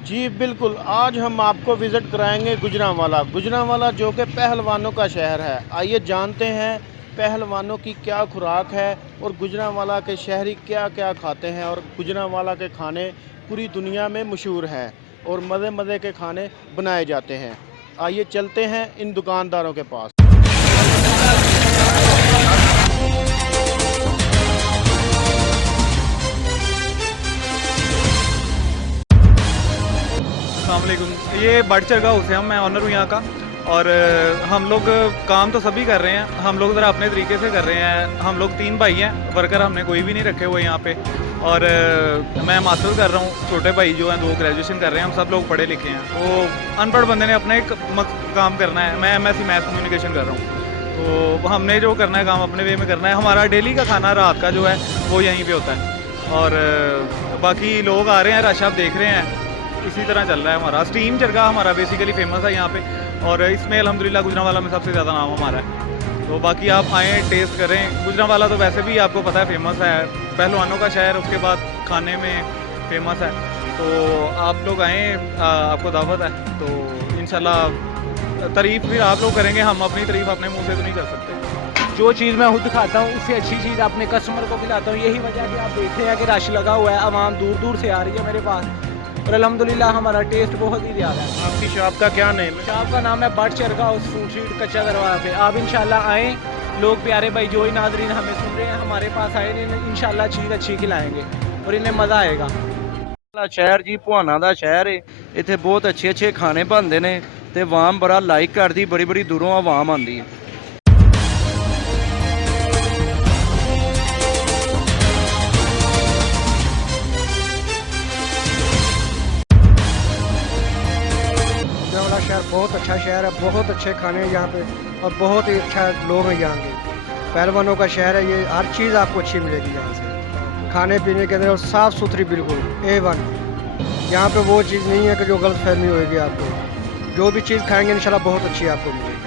जी बिल्कुल, आज हम आपको विज़िट कराएँगे गुजरांवाला। गुजरांवाला जो कि पहलवानों का शहर है। आइए जानते हैं पहलवानों की क्या खुराक है और गुजरांवाला के शहरी क्या-क्या खाते हैं और गुजरांवाला के खाने पूरी दुनिया में मशहूर हैं और मज़े-मज़े के खाने बनाए जाते हैं। आइए चलते हैं इन दुकानदारों के पास। अस्सलाम वालेकुम। ये बड़चरगा हाउस है, मैं ऑनर हूँ यहाँ का। और हम लोग काम तो सभी कर रहे हैं, हम लोग ज़रा अपने तरीके से कर रहे हैं। हम लोग 3 भाई हैं, वर्कर हमने कोई भी नहीं रखे हुए यहाँ पे। और मैं मास्टर कर रहा हूँ, छोटे भाई जो हैं 2 ग्रेजुएशन कर रहे हैं। हम सब लोग पढ़े लिखे हैं। तो अनपढ़ बंदे ने अपने काम करना है। मैं MSc मैथ कम्युनिकेशन कर रहा हूँ, तो हमने जो करना है काम अपने वे में करना है। हमारा डेली का खाना रात का जो है वो यहीं पर होता है। और बाकी लोग आ रहे हैं, रश आप देख रहे हैं। इसी तरह चल रहा है हमारा। स्टीम चरगा हमारा बेसिकली फेमस है यहाँ पे, और इसमें अल्हम्दुलिल्लाह गुजरांवाला में सबसे ज़्यादा नाम हमारा है। तो बाकी आप आएँ, टेस्ट करें। गुजरांवाला तो वैसे भी आपको पता है फेमस है, पहलवानों का शहर, उसके बाद खाने में फेमस है। तो आप लोग आएँ, आपको दावत है। तो इंशाल्लाह तारीफ़ भी आप लोग करेंगे, हम अपनी तारीफ़ अपने मुँह से तो नहीं कर सकते। जो चीज़ मैं खुद खाता हूँ उससे अच्छी चीज़ अपने कस्टमर को खिलाता हूँ। यही वजह है कि आप देख रहे हैं कि रश लगा हुआ है, आवाम दूर दूर से आ रही है मेरे पास, और अल्हम्दुलिल्लाह हमारा टेस्ट बहुत ही ज़्यादा है। आपकी शॉप का क्या नेम है? शॉप का नाम है बड़चरगा हाउस, फ्रूट स्ट्रीट, कच्चा दरवाजा पे। आप इंशाल्लाह आएँ, लोग प्यारे भाई जो ही नाजरीन हमें सुन रहे हैं हमारे पास आए, इंशाल्लाह चीज़ अच्छी खिलाएँगे और इन्हें मज़ा आएगा। शहर जी भुआना दा शहर है, इत्थे बहुत अच्छे अच्छे खाने बनते हैं तो आवाम बड़ा लाइक करती, बड़ी बड़ी दूरों आवाम आती है। गुजरांवाला शहर बहुत अच्छा शहर है, बहुत अच्छे खाने हैं यहाँ पे और बहुत ही अच्छा लोग हैं यहाँ के। पहलवानों का शहर है ये, हर चीज़ आपको अच्छी मिलेगी यहाँ से, खाने पीने के अंदर, और साफ़ सुथरी बिल्कुल A1। यहाँ पे वो चीज़ नहीं है कि जो गलत फहमी होगी आपको। जो भी चीज़ खाएंगे इंशाल्लाह बहुत अच्छी आपको मिलेगी।